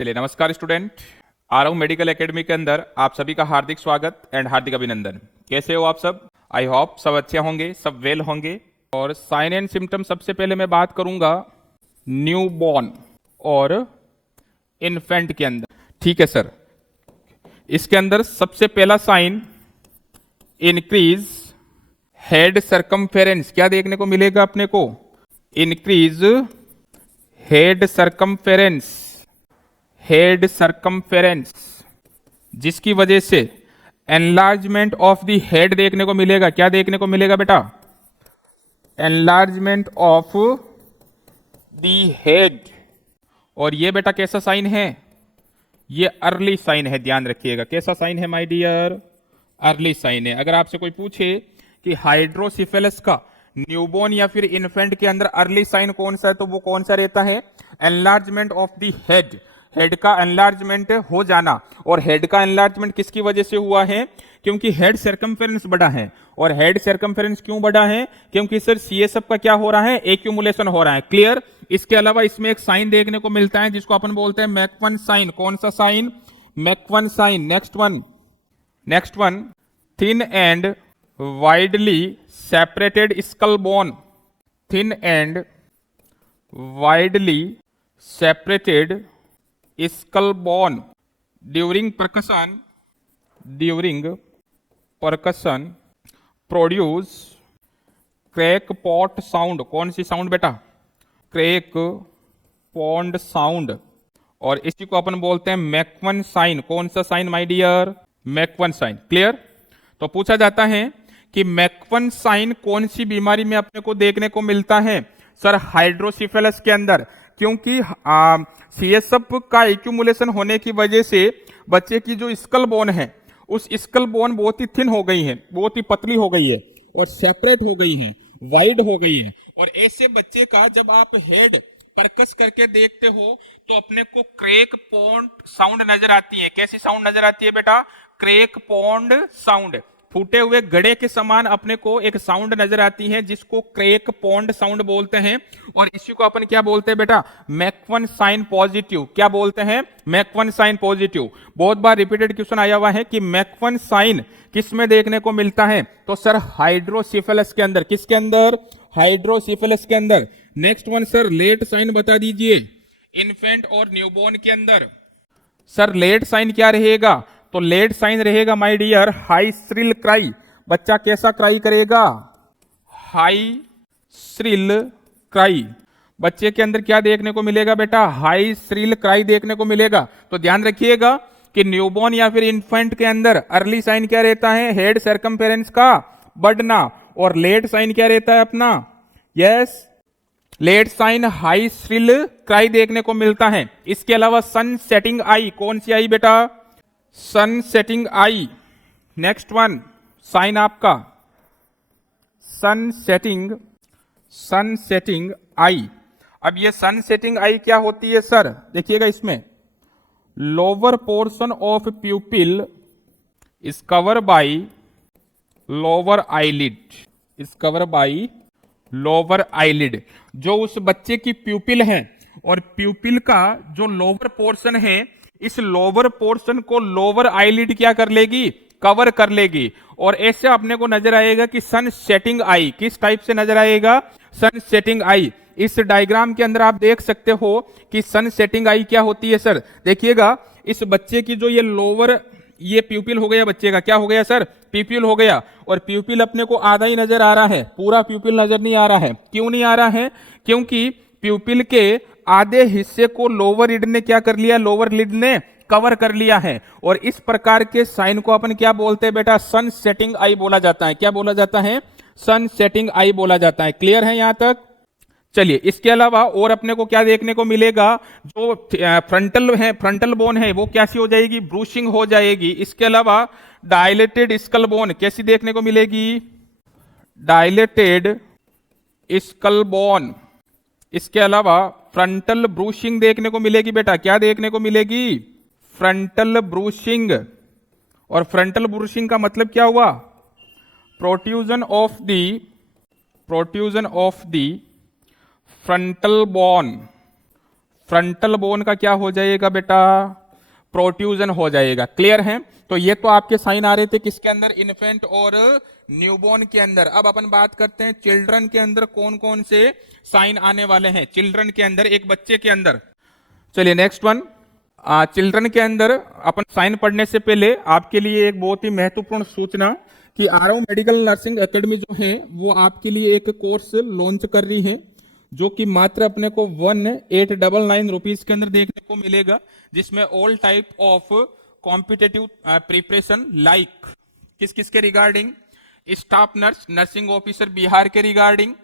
चलिए नमस्कार स्टूडेंट, आ रहा हूँ मेडिकल एकेडमी के अंदर आप सभी का हार्दिक स्वागत एंड हार्दिक अभिनंदन। कैसे हो आप सब? आई होप सब अच्छे होंगे, सब वेल होंगे। और साइन एंड सिम्टम सबसे पहले मैं बात करूंगा न्यू बॉर्न और इन्फेंट के अंदर। ठीक है सर, इसके अंदर सबसे पहला साइन इंक्रीज हेड सरकमफेरेंस। क्या देखने को मिलेगा अपने को? Increase head circumference, head circumference, जिसकी वजह से एनलार्जमेंट ऑफ द हेड देखने को मिलेगा। क्या देखने को मिलेगा बेटा? Enlargement of the head. और ये बेटा कैसा साइन है? ये अर्ली साइन है, ध्यान रखिएगा। कैसा साइन है माय डियर? अर्ली साइन है। अगर आपसे कोई पूछे कि हाइड्रोसिफेलस का न्यूबॉर्न या फिर इन्फेंट के अंदर अर्ली साइन कौन सा है, तो वो कौन सा रहता है? Enlargement of the head, head का एनलार्जमेंट हो जाना। और हेड का एनलार्जमेंट किसकी वजह से हुआ है? क्योंकि हेड सर्कमफेरेंस बड़ा है। और हेड सर्कमफेरेंस क्यों बड़ा है? क्योंकि सर सीएसएफ का क्या हो रहा है? एक्यूमुलेशन हो रहा है। क्लियर? इसके अलावा इसमें एक साइन देखने को मिलता है जिसको अपन बोलते हैं मैकवन साइन। कौन सा साइन? Macewen sign. Next one thin and widely separated skull bone, thin and widely separated skull bone during percussion produce crack pot sound. कौन सी साउंड बेटा? Crack pond sound. और इसी को अपन बोलते हैं मैकवन साइन। कौन सा sign my dear? Macewen sign. Clear? तो पूछा जाता है कि मैकवन साइन कौन सी बीमारी में अपने को देखने को मिलता है? सर हाइड्रोसिफेलस के अंदर। क्योंकि सीएसएफ का एक्यूमुलेशन होने की वजह से बच्चे की जो स्कल बोन है, उस स्कल बोन बहुत ही थिन हो गई है, बहुत ही पतली हो गई है और सेपरेट हो गई है, वाइड हो गई है। और ऐसे बच्चे का जब आप हेड परकस करके देखते हो तो अपने को क्रैक पॉन्ड साउंड नजर आती है। कैसी साउंड नजर आती है बेटा? Crack pond sound. फूटे हुए गड़े के समान अपने को एक साउंड नजर आती है जिसको क्रैक पॉन्ड साउंड बोलते हैं। और इसी को अपन क्या बोलते हैं बेटा? मैकवन साइन पॉजिटिव। क्या बोलते हैं? मैकवन साइन पॉजिटिव। बहुत बार रिपीटेड क्वेश्चन आया हुआ है कि मैकवन साइन किस में देखने को मिलता है? तो सर हाइड्रोसिफेलस के अंदर। किसके अंदर? हाइड्रोसिफेलस के अंदर। Next one sir late sign बता दीजिए इन्फेंट और न्यूबॉर्न के अंदर। सर लेट साइन क्या रहेगा? तो लेट साइन रहेगा my dear high shrill cry. बच्चा कैसा क्राई करेगा? High shrill cry. बच्चे के अंदर क्या देखने को मिलेगा बेटा? हाई श्रिल क्राई देखने को मिलेगा। तो ध्यान रखिएगा कि न्यूबॉर्न या फिर इन्फेंट के अंदर अर्ली साइन क्या रहता है? हेड सर्कमफेरेंस का बढ़ना। और लेट साइन क्या रहता है अपना? Yes, late sign high shrill cry देखने को मिलता है। इसके अलावा सन सेटिंग आई। कौन सी आई बेटा? सन setting I. Next one sine आपका सन सेटिंग आई। अब ये सन सेटिंग आई क्या होती है सर? देखिएगा इसमें lower portion of प्यूपिल is cover by lower eyelid, is cover by lower eyelid. जो उस बच्चे की प्यूपिल है और प्यूपिल का जो लोअर पोर्शन है, इस लोअर पोर्शन को लोअर आईलिड क्या कर लेगी? कवर कर लेगी। और ऐसे अपने को नजर आएगा कि सन सेटिंग आई। किस टाइप से नजर आएगा? सन सेटिंग आई। इस डायग्राम के अंदर आप देख सकते हो कि सन सेटिंग आई क्या होती है सर। देखिएगा इस बच्चे की जो ये लोअर, ये प्यूपिल हो गया बच्चे का। क्या हो गया सर? प्यूपिल हो गया। और प्यूपिल अपने को आधा ही नजर आ रहा है, पूरा प्यूपिल नजर नहीं आ रहा है। क्यों नहीं आ रहा है? क्योंकि प्यूपिल के आधे हिस्से को लोअर लिड ने क्या कर लिया? लोअर लिड ने कवर कर लिया है। और इस प्रकार के साइन को अपन क्या बोलते हैं बेटा? सन सेटिंग आई बोला जाता है। क्या बोला जाता है? सन सेटिंग आई बोला जाता है। क्लियर है यहां तक? चलिए इसके अलावा और अपने को क्या देखने को मिलेगा? जो फ्रंटल बोन है वो कैसी हो जाएगी? ब्रूशिंग हो जाएगी। इसके अलावा डायलेटेड स्कल बोन कैसी देखने को मिलेगी? Dilated skull bone. इसके अलावा फ्रंटल ब्रूशिंग देखने को मिलेगी बेटा। क्या देखने को मिलेगी? फ्रंटल ब्रूशिंग। और फ्रंटल ब्रूशिंग का मतलब क्या हुआ? Protrusion of the frontal bone frontal bone का क्या हो जाएगा बेटा, प्रोट्यूजन हो जाएगा। क्लियर है? तो ये तो आपके साइन आ रहे थे किसके अंदर, इन्फेंट और न्यूबॉर्न के अंदर। अब अपन बात करते हैं चिल्ड्रन के अंदर कौन कौन से साइन आने वाले हैं, चिल्ड्रन के अंदर, एक बच्चे के अंदर। चलिए नेक्स्ट वन, चिल्ड्रन के अंदर अपन साइन पढ़ने से पहले आपके लिए एक बहुत ही महत्वपूर्ण सूचना कि आरव मेडिकल नर्सिंग एकेडमी जो है वो आपके लिए एक कोर्स लॉन्च कर रही है, जो कि मात्र अपने को 1899 रुपीज के अंदर देखने को मिलेगा, जिसमें all type of competitive preparation like किस किस के regarding, staff nurse, nursing officer Bihar के रिगार्डिंग,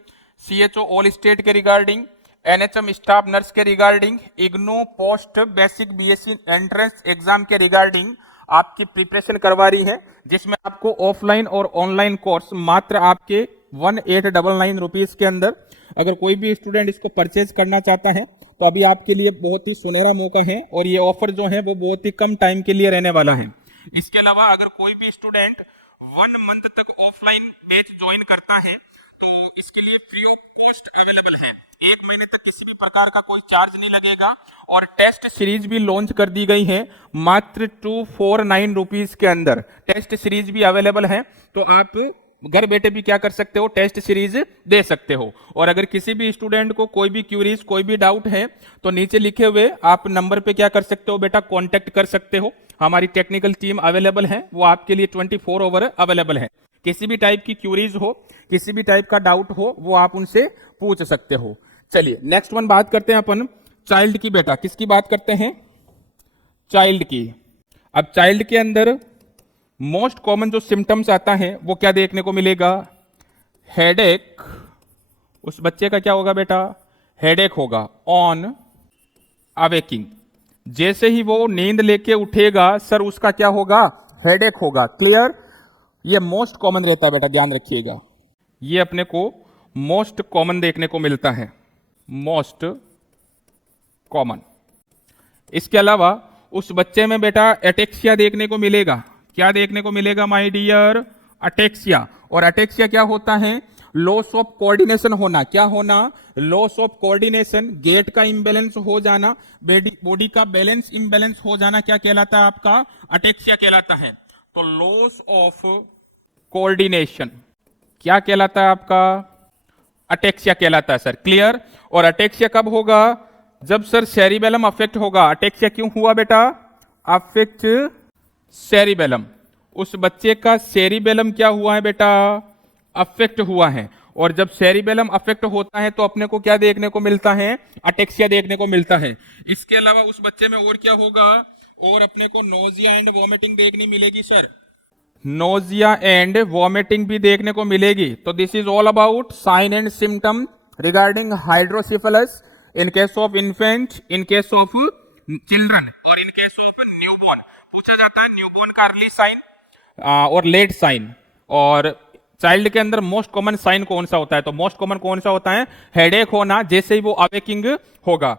सीएचओ ऑल स्टेट के रिगार्डिंग, एनएचएम स्टाफ नर्स के regarding, IGNOU post basic BSc entrance exam के रिगार्डिंग आपकी प्रिपरेशन करवा रही है, जिसमें आपको ऑफलाइन और ऑनलाइन कोर्स मात्र आपके 1899 रुपीज के अंदर। अगर कोई भी स्टूडेंट इसको परचेज करना चाहता है तो अभी आपके लिए बहुत ही सुनहरा मौका है, और ये ऑफर जो है वो बहुत ही कम टाइम के लिए रहने वाला है। इसके अलावा अगर कोई भी स्टूडेंट 1 मंथ तक ऑफलाइन बैच ज्वाइन करता है तो इसके लिए फ्री ऑफ कॉस्ट अवेलेबल है। 1 महीने तक किसी भी प्रकार का कोई चार्ज नहीं लगेगा, और टेस्ट सीरीज भी लॉन्च कर दी गई है मात्र 249 रुपीज के अंदर। टेस्ट सीरीज भी अवेलेबल है, तो आप घर बैठे भी क्या कर सकते हो, टेस्ट सीरीज दे सकते हो। और अगर किसी भी स्टूडेंट को कोई भी क्यूरीज, कोई भी डाउट है तो नीचे लिखे हुए आप नंबर पे क्या कर सकते हो बेटा, कांटेक्ट कर सकते हो। हमारी टेक्निकल टीम अवेलेबल है, वो आपके लिए 24 ओवर अवेलेबल है। किसी भी टाइप की क्यूरीज हो, किसी भी टाइप का डाउट हो, वो आप उनसे पूछ सकते हो। चलिए नेक्स्ट वन बात करते हैं अपन चाइल्ड की बेटा। किसकी बात करते हैं, चाइल्ड की। अब चाइल्ड के अंदर मोस्ट कॉमन जो सिम्टम्स आता है वो क्या देखने को मिलेगा, हेडेक। उस बच्चे का क्या होगा बेटा, हेडेक होगा ऑन अवेकिंग। जैसे ही वो नींद लेके उठेगा सर उसका क्या होगा, हेडेक होगा। क्लियर? ये मोस्ट कॉमन रहता है बेटा, ध्यान रखिएगा। ये अपने को मोस्ट कॉमन देखने को मिलता है, मोस्ट कॉमन। इसके अलावा उस बच्चे में बेटा एटेक्सिया देखने को मिलेगा। क्या देखने को मिलेगा माय डियर, अटेक्सिया। और अटेक्सिया क्या होता है, लॉस ऑफ कोऑर्डिनेशन होना। क्या होना, लॉस ऑफ कोऑर्डिनेशन, गेट का इंबैलेंस हो जाना, बॉडी का बैलेंस इंबैलेंस हो जाना, क्या कहलाता है आपका, अटेक्सिया कहलाता है। तो लॉस ऑफ कोऑर्डिनेशन क्या कहलाता है आपका, अटेक्सिया कहलाता है सर। क्लियर? और अटेक्सिया कब होगा, जब सर सेरिबेलम अफेक्ट होगा। अटेक्सिया क्यों हुआ बेटा, अफेक्ट सेरिबेलम। उस बच्चे का सेरिबेलम क्या हुआ है बेटा, अफेक्ट हुआ है। और जब सेरिबेलम अफेक्ट होता है तो अपने को क्या देखने को मिलता है, अटेक्सिया देखने को मिलता है। इसके अलावा उस बच्चे में और क्या होगा, और अपने को नोजिया एंड वॉमिटिंग देखने मिलेगी सर, नोजिया एंड वॉमिटिंग भी देखने को मिलेगी। तो this is all about sign and symptom regarding hydrocephalus in case of infant, in case of children, और इन केस ऑफ न्यूबॉर्न। पूछा जाता है न्यूबॉर्न का अर्ली साइन और लेट साइन, और चाइल्ड के अंदर मोस्ट कॉमन साइन कौन सा होता है। तो मोस्ट कॉमन कौन सा होता है, हेडेक होना जैसे ही वो अवेकिंग होगा।